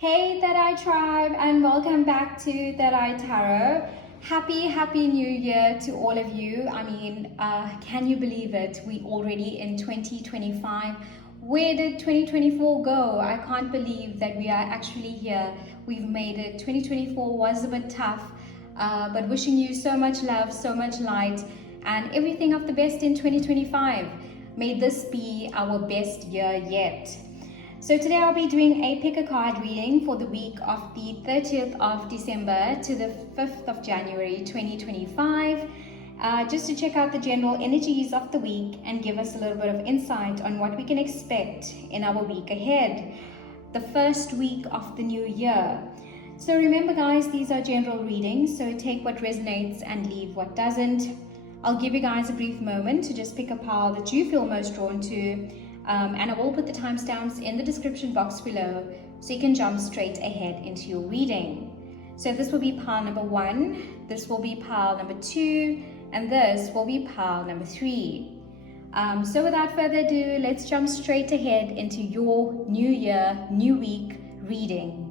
Hey Third Eye Tribe, and welcome back to Third Eye Tarot. Happy New Year to all of you. Can you believe it? We already in 2025. Where did 2024 go? I can't believe that we are actually here. We've made it. 2024 was a bit tough, but wishing you so much love, so much light, and everything of the best in 2025. May this be our best year yet. So today I'll be doing a pick a card reading for the week of the 30th of December to the 5th of January 2025, just to check out the general energies of the week and give us a little bit of insight on what we can expect in our week ahead, the first week of the new year. So remember guys, these are general readings, so take what resonates and leave what doesn't. I'll give you guys a brief moment to just pick a pile that you feel most drawn to. And I will put the timestamps in the description box below so you can jump straight ahead into your reading. So this will be pile number 1, this will be pile number 2, and this will be pile number 3. So without further ado, let's jump straight ahead into your new year, new week reading.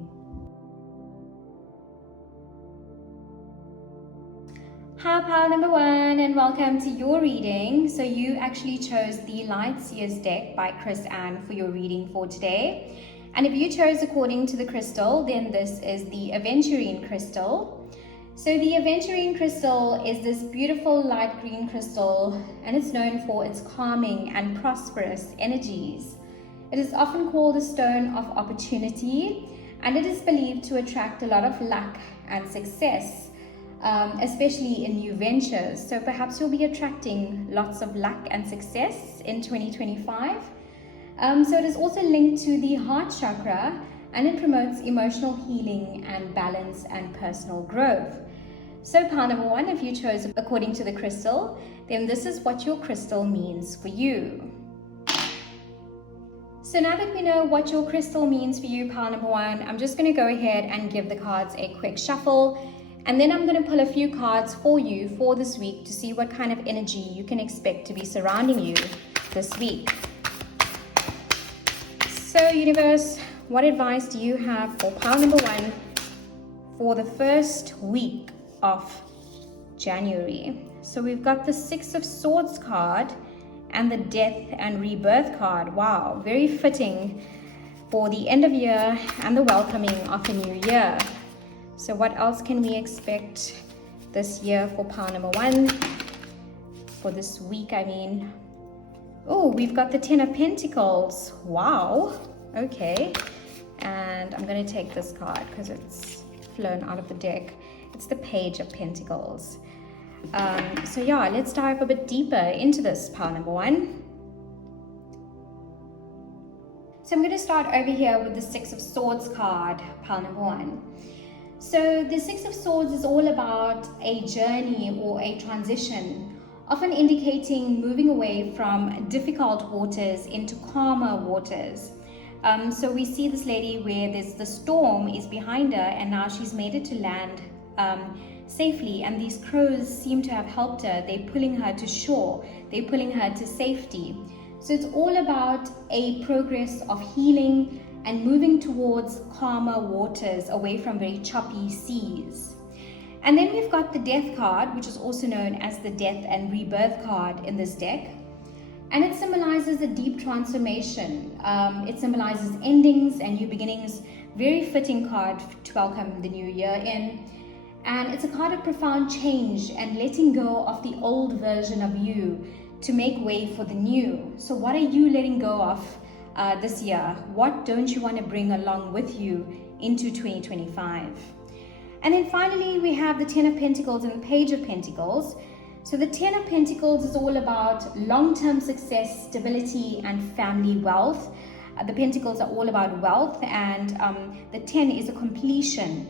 Hi pile number 1, and welcome to your reading. So you actually chose the Light Seers deck by Chris Anne for your reading for today. And if you chose according to the crystal, then this is the Aventurine crystal. So the Aventurine crystal is this beautiful light green crystal, and it's known for its calming and prosperous energies. It is often called a stone of opportunity, and it is believed to attract a lot of luck and success, especially in new ventures. So perhaps you'll be attracting lots of luck and success in 2025. So it is also linked to the heart chakra, and it promotes emotional healing and balance and personal growth. So pile number 1, if you chose according to the crystal, then this is what your crystal means for you. So now that we know what your crystal means for you, pile number 1, I'm just going to go ahead and give the cards a quick shuffle. And then I'm going to pull a few cards for you for this week to see what kind of energy you can expect to be surrounding you this week. So universe, what advice do you have for pile number 1 for the first week of January? So we've got the 6 of Swords card and the Death and Rebirth card. Wow, very fitting for the end of year and the welcoming of a new year. So what else can we expect this year for pile number 1? For this week, Oh, we've got the 10 of Pentacles. Wow. Okay. And I'm going to take this card because it's flown out of the deck. It's the Page of Pentacles. So yeah, let's dive a bit deeper into this pile number 1. So I'm going to start over here with the 6 of Swords card, pile number 1. So the 6 of Swords is all about a journey or a transition, often indicating moving away from difficult waters into calmer waters. So we see this lady where the storm is behind her, and now she's made it to land safely, and these crows seem to have helped her. They're pulling her to shore, they're pulling her to safety. So it's all about a progress of healing and moving towards calmer waters, away from very choppy seas. And then we've got the Death card, which is also known as the Death and Rebirth card in this deck. And it symbolizes a deep transformation. It symbolizes endings and new beginnings. Very fitting card to welcome the new year in. And it's a card of profound change and letting go of the old version of you to make way for the new. So what are you letting go of this year? What don't you want to bring along with you into 2025? And then finally, we have the 10 of Pentacles and the Page of Pentacles. So the 10 of Pentacles is all about long-term success, stability, and family wealth. The Pentacles are all about wealth, and the 10 is a completion.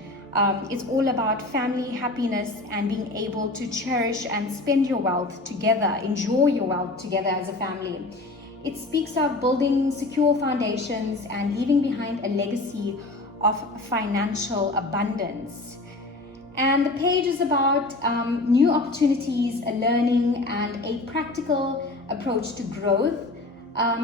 It's all about family happiness and being able to cherish and spend your wealth together, enjoy your wealth together as a family. It speaks of building secure foundations and leaving behind a legacy of financial abundance. And the page is about new opportunities, a learning, and a practical approach to growth.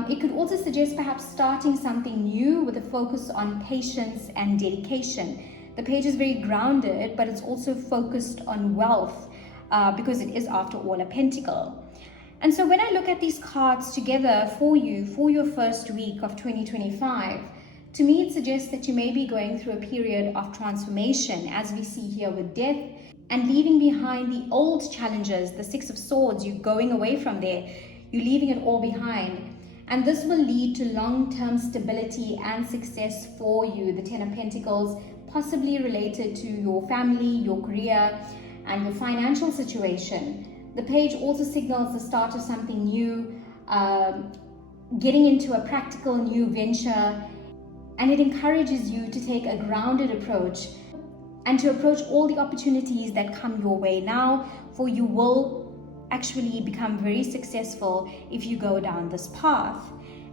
It could also suggest perhaps starting something new with a focus on patience and dedication. The page is very grounded, but it's also focused on wealth because it is, after all, a pentacle. And so when I look at these cards together for you for your first week of 2025, to me it suggests that you may be going through a period of transformation, as we see here with death, and leaving behind the old challenges. The Six of Swords, you're going away from there, you're leaving it all behind. And this will lead to long-term stability and success for you. The Ten of Pentacles, possibly related to your family, your career, and your financial situation. The page also signals the start of something new, getting into a practical new venture, and it encourages you to take a grounded approach and to approach all the opportunities that come your way now, for you will actually become very successful if you go down this path.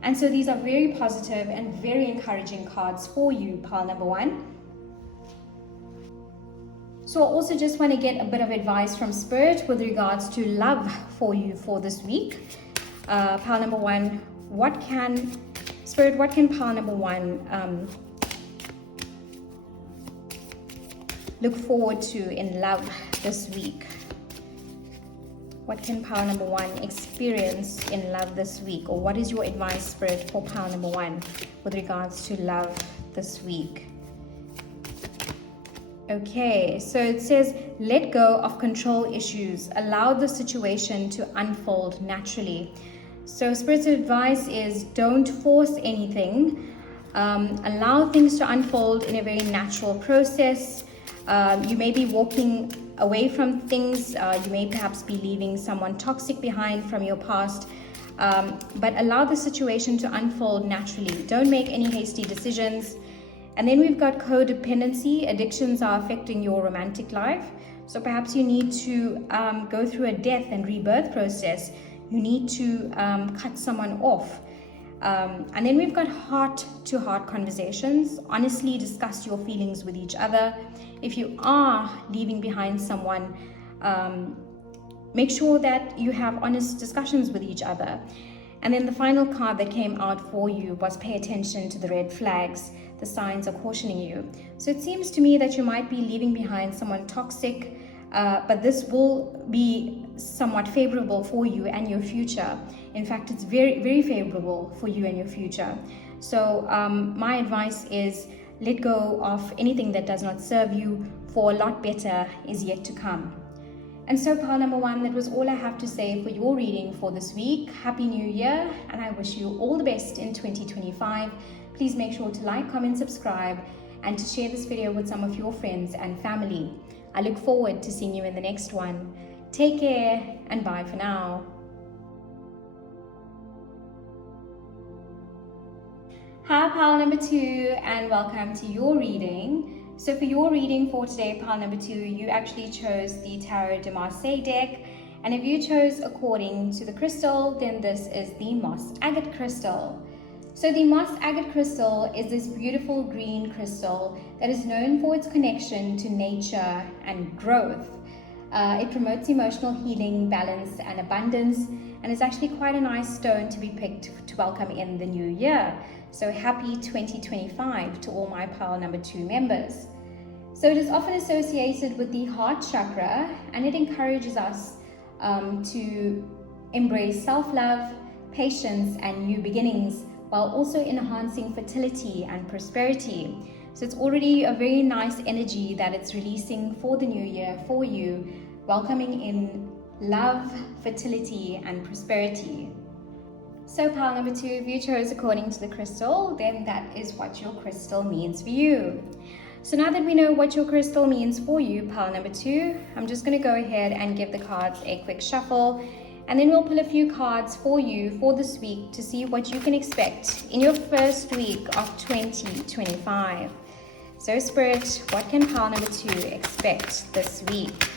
And so these are very positive and very encouraging cards for you, pile number one. So I also just want to get a bit of advice from Spirit with regards to love for you for this week. Pile number one, what can pile number one look forward to in love this week? What can pile number one experience in love this week? Or what is your advice, Spirit, for pile number one with regards to love this week? Okay, so it says, let go of control issues. Allow the situation to unfold naturally. So Spirit's advice is don't force anything. Allow things to unfold in a very natural process. You may be walking away from things. You may perhaps be leaving someone toxic behind from your past. But allow the situation to unfold naturally. Don't make any hasty decisions. And then we've got codependency. Addictions are affecting your romantic life. So perhaps you need to go through a death and rebirth process. You need to cut someone off. And then we've got heart-to-heart conversations. Honestly discuss your feelings with each other. If you are leaving behind someone, make sure that you have honest discussions with each other. And then the final card that came out for you was pay attention to the red flags. The signs are cautioning you. So it seems to me that you might be leaving behind someone toxic, but this will be somewhat favorable for you and your future. In fact, it's very, very favorable for you and your future. So my advice is let go of anything that does not serve you, for a lot better is yet to come. And so pile number one, that was all I have to say for your reading for this week. Happy New Year, and I wish you all the best in 2025. Please make sure to like, comment, subscribe, and to share this video with some of your friends and family. I look forward to seeing you in the next one. Take care, and bye for now. Hi, pile number two, and welcome to your reading. So for your reading for today, pile number two, you actually chose the Tarot de Marseille deck. And if you chose according to the crystal, then this is the Moss Agate crystal. So the Moss Agate crystal is this beautiful green crystal that is known for its connection to nature and growth. It promotes emotional healing, balance, and abundance, and is actually quite a nice stone to be picked to welcome in the new year. So happy 2025 to all my pile number two members. So it is often associated with the heart chakra, and it encourages us to embrace self-love, patience, and new beginnings, while also enhancing fertility and prosperity. So it's already a very nice energy that it's releasing for the new year for you, welcoming in love, fertility, and prosperity. So pile number two, if you chose according to the crystal, then that is what your crystal means for you. So now that we know what your crystal means for you, pile number two, I'm just going to go ahead and give the cards a quick shuffle, and then we'll pull a few cards for you for this week to see what you can expect in your first week of 2025. So Spirit, what can pile number two expect this week?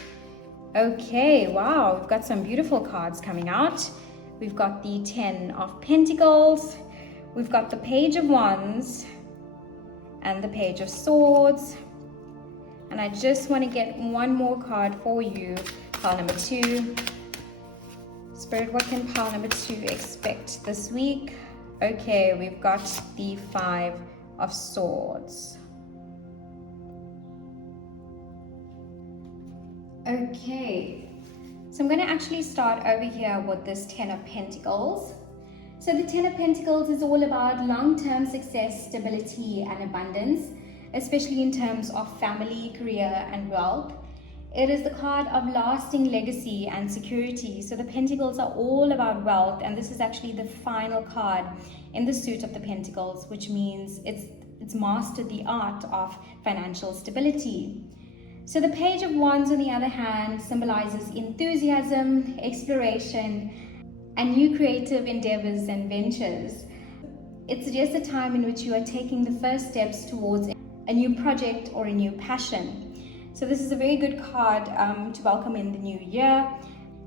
Okay, wow, we've got some beautiful cards coming out. We've got the Ten of Pentacles, we've got the Page of Wands, and the Page of Swords. And I just want to get one more card for you, pile number two. Spirit, what can pile number two expect this week? Okay, we've got the Five of Swords. Okay, so I'm going to actually start over here with this Ten of Pentacles. So the Ten of Pentacles is all about long-term success, stability, and abundance, especially in terms of family, career, and wealth. It is the card of lasting legacy and security. So the Pentacles are all about wealth, and this is actually the final card in the suit of the Pentacles, which means it's mastered the art of financial stability. So the Page of Wands, on the other hand, symbolizes enthusiasm, exploration, and new creative endeavors and ventures. It suggests a time in which you are taking the first steps towards a new project or a new passion. So this is a very good card to welcome in the new year,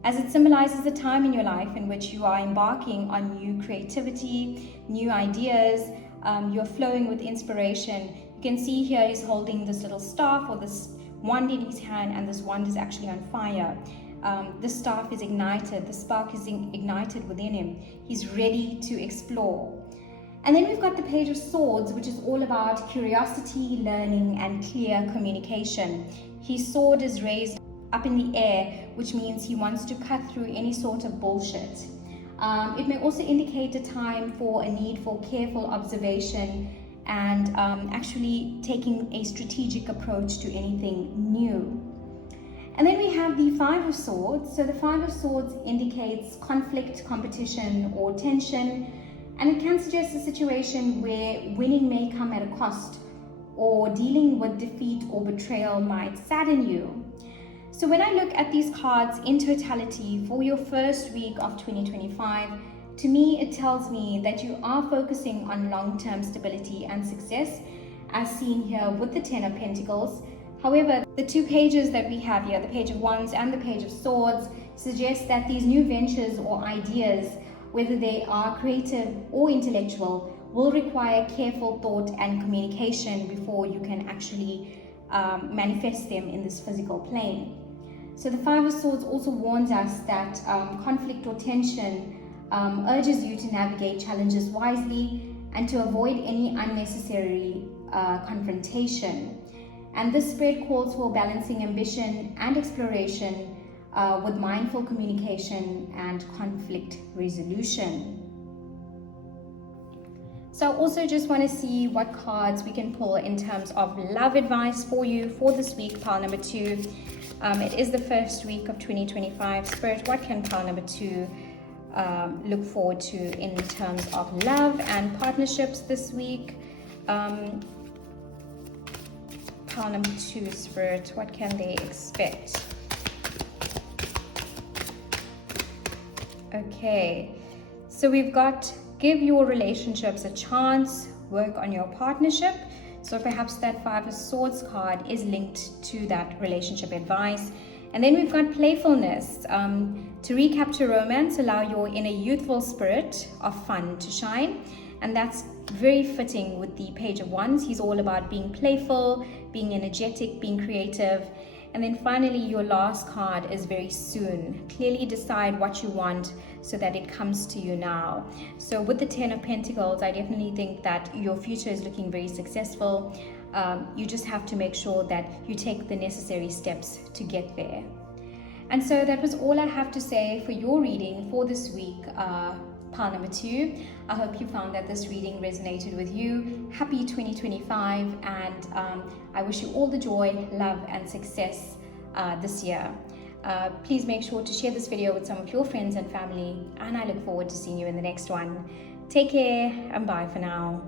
as it symbolizes a time in your life in which you are embarking on new creativity, new ideas, you're flowing with inspiration. You can see here he's holding this little staff or this wand in his hand, and this wand is actually on fire. The staff is ignited, the spark is ignited within him. He's ready to explore. And then we've got the Page of Swords, which is all about curiosity, learning, and clear communication. His sword is raised up in the air, which means he wants to cut through any sort of bullshit. It may also indicate a time for a need for careful observation and actually taking a strategic approach to anything new. And then we have the Five of Swords. So the Five of Swords indicates conflict, competition, or tension. And it can suggest a situation where winning may come at a cost, or dealing with defeat or betrayal might sadden you. So when I look at these cards in totality for your first week of 2025, to me it tells me that you are focusing on long-term stability and success, as seen here with the Ten of Pentacles. However, the two pages that we have here, the Page of Wands and the Page of Swords, suggest that these new ventures or ideas, whether they are creative or intellectual, will require careful thought and communication before you can actually manifest them in this physical plane. So the Five of Swords also warns us that conflict or tension urges you to navigate challenges wisely and to avoid any unnecessary confrontation. And this spread calls for balancing ambition and exploration with mindful communication and conflict resolution. So I also just want to see what cards we can pull in terms of love advice for you for this week, pile number 2. It is the first week of 2025. Spirit, what can pile number 2 look forward to in terms of love and partnerships this week? Pile number 2, Spirit, what can they expect? Okay, so we've got give your relationships a chance, work on your partnership. So perhaps that Five of Swords card is linked to that relationship advice. And then we've got playfulness. To recapture romance, allow your inner youthful spirit of fun to shine. And that's very fitting with the Page of Wands. He's all about being playful, being energetic, being creative. And then finally, your last card is very soon. Clearly decide what you want so that it comes to you now. So with the Ten of Pentacles, I definitely think that your future is looking very successful. You just have to make sure that you take the necessary steps to get there. And so that was all I have to say for your reading for this week, pile number 2. I hope you found that this reading resonated with you. Happy 2025, and I wish you all the joy, love, and success this year. Please make sure to share this video with some of your friends and family, and I look forward to seeing you in the next one. Take care and bye for now.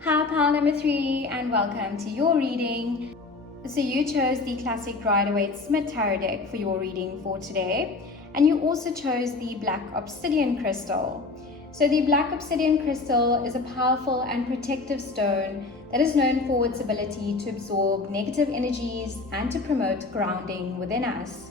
Hi, pile number 3, and welcome to your reading. So you chose the classic Rider-Waite-Smith tarot deck for your reading for today, and you also chose the Black Obsidian Crystal. So the Black Obsidian Crystal is a powerful and protective stone that is known for its ability to absorb negative energies and to promote grounding within us.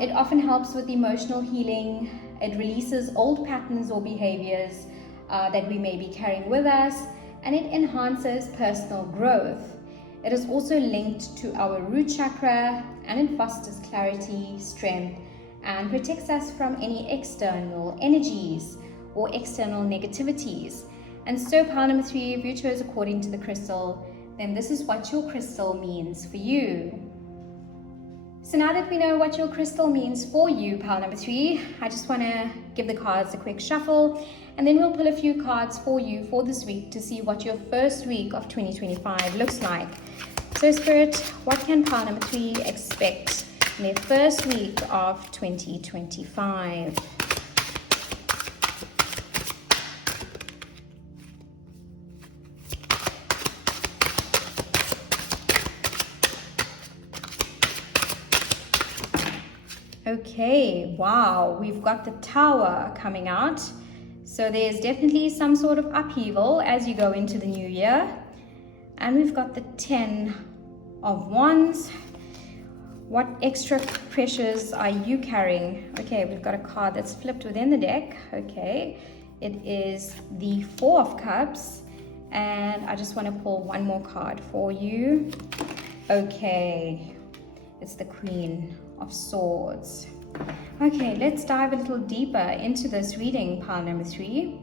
It often helps with emotional healing. It releases old patterns or behaviors that we may be carrying with us, and it enhances personal growth. It is also linked to our root chakra, and it fosters clarity, strength, and protects us from any external energies or external negativities. And so pile number 3, if you chose according to the crystal, then this is what your crystal means for you. So now that we know what your crystal means for you, pile number 3, I just want to give the cards a quick shuffle, and then we'll pull a few cards for you for this week to see what your first week of 2025 looks like. So Spirit, what can pile number 3 expect in their first week of 2025? Okay, wow, we've got the Tower coming out. So there's definitely some sort of upheaval as you go into the new year. And we've got the 10 of Wands. What extra pressures are you carrying? Okay, we've got a card that's flipped within the deck. Okay, it is the 4 of Cups. And I just want to pull one more card for you. Okay, it's the Queen of Swords. Okay, let's dive a little deeper into this reading, pile number 3.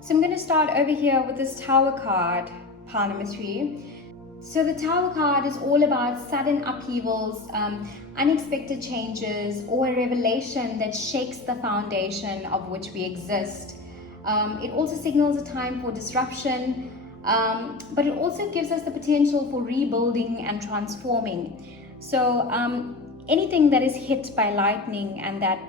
So I'm going to start over here with this Tower card, pile number 3. So the Tower card is all about sudden upheavals, unexpected changes, or a revelation that shakes the foundation of which we exist. It also signals a time for disruption, but it also gives us the potential for rebuilding and transforming. So anything that is hit by lightning and that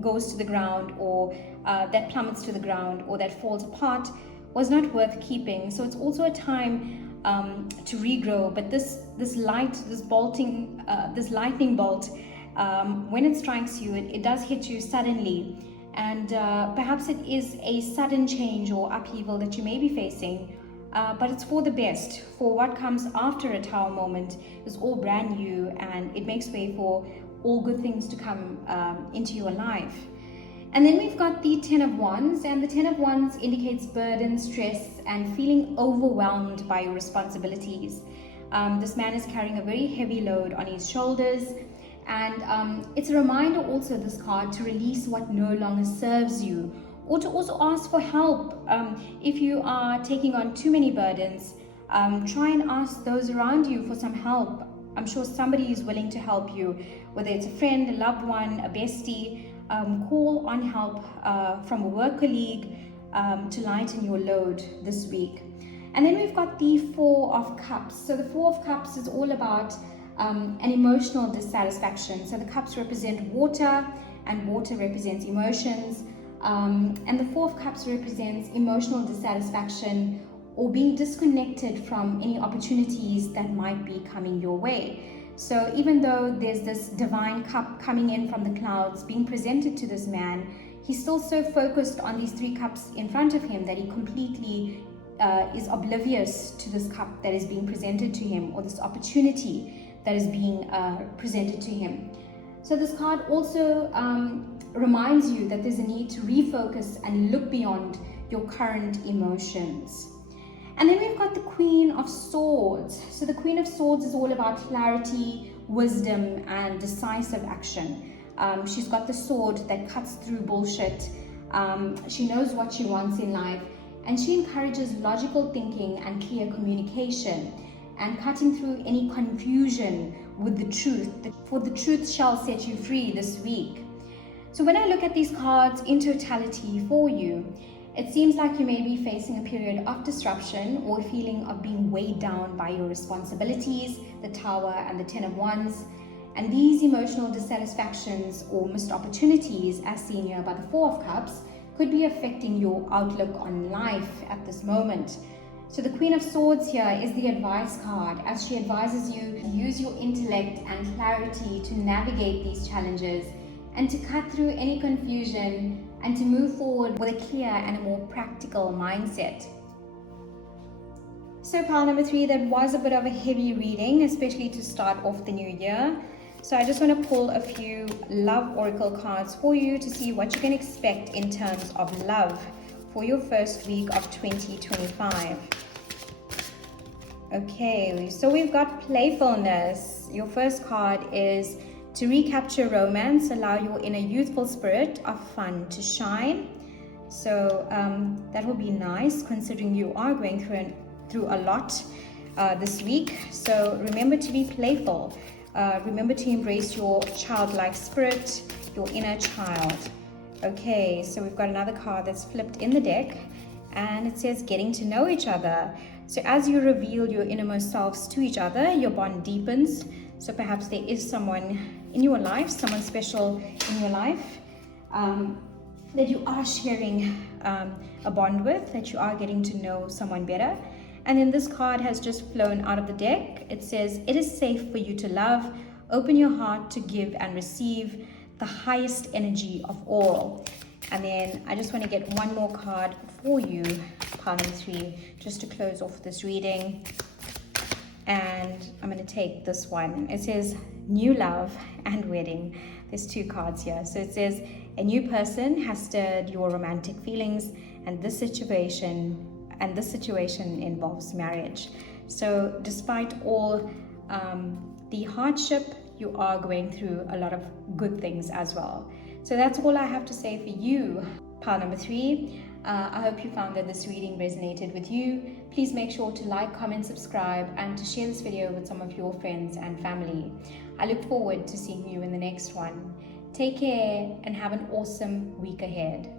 goes to the ground, or that plummets to the ground, or that falls apart was not worth keeping. So it's also a time to regrow. But this lightning bolt, when it strikes you, it does hit you suddenly, and perhaps it is a sudden change or upheaval that you may be facing. But it's for the best. For what comes after a Tower moment is all brand new, and it makes way for all good things to come into your life. And then we've got the 10 of Wands, and the 10 of Wands indicates burden, stress, and feeling overwhelmed by your responsibilities. This man is carrying a very heavy load on his shoulders, and it's a reminder also, this card, to release what no longer serves you, or to also ask for help. If you are taking on too many burdens, try and ask those around you for some help. I'm sure somebody is willing to help you, whether it's a friend, a loved one, a bestie. Call on help from a work colleague to lighten your load this week. And then we've got the 4 of Cups. So the 4 of Cups is all about an emotional dissatisfaction. So the cups represent water, and water represents emotions. And the 4 of Cups represents emotional dissatisfaction or being disconnected from any opportunities that might be coming your way. So even though there's this divine cup coming in from the clouds being presented to this man, he's still so focused on these 3 cups in front of him that he completely is oblivious to this cup that is being presented to him, or this opportunity that is being presented to him. So this card also reminds you that there's a need to refocus and look beyond your current emotions. And then we've got the Queen of Swords. So the Queen of Swords is all about clarity, wisdom, and decisive action. She's got the sword that cuts through bullshit. She knows what she wants in life, and she encourages logical thinking and clear communication, and cutting through any confusion with the truth, for the truth shall set you free this week. So when I look at these cards in totality for you, it seems like you may be facing a period of disruption or a feeling of being weighed down by your responsibilities, the Tower and the 10 of Wands. And these emotional dissatisfactions or missed opportunities, as seen here by the 4 of Cups, could be affecting your outlook on life at this moment. So the Queen of Swords here is the advice card, as she advises you to use your intellect and clarity to navigate these challenges and to cut through any confusion and to move forward with a clear and a more practical mindset. So pile number 3, that was a bit of a heavy reading, especially to start off the new year. So I just want to pull a few love oracle cards for you to see what you can expect in terms of love for your first week of 2025. Okay, so we've got playfulness. Your first card is to recapture romance, allow your inner youthful spirit of fun to shine. So that will be nice considering you are going through a lot this week. So remember to be playful. Remember to embrace your childlike spirit, your inner child. Okay, so we've got another card that's flipped in the deck and it says getting to know each other. So as you reveal your innermost selves to each other, your bond deepens. So perhaps there is someone in your life, someone special in your life that you are sharing a bond with, that you are getting to know someone better. And then this card has just flown out of the deck. It says, it is safe for you to love. Open your heart to give and receive the highest energy of all. And then I just want to get one more card for you, pile number 3, just to close off this reading. And I'm going to take this one. It says new love and wedding. There's 2 cards here. So it says a new person has stirred your romantic feelings, and this situation involves marriage. So despite all the hardship, you are going through a lot of good things as well. So that's all I have to say for you, pile number 3. I hope you found that this reading resonated with you. Please make sure to like, comment, subscribe, and to share this video with some of your friends and family. I look forward to seeing you in the next one. Take care and have an awesome week ahead.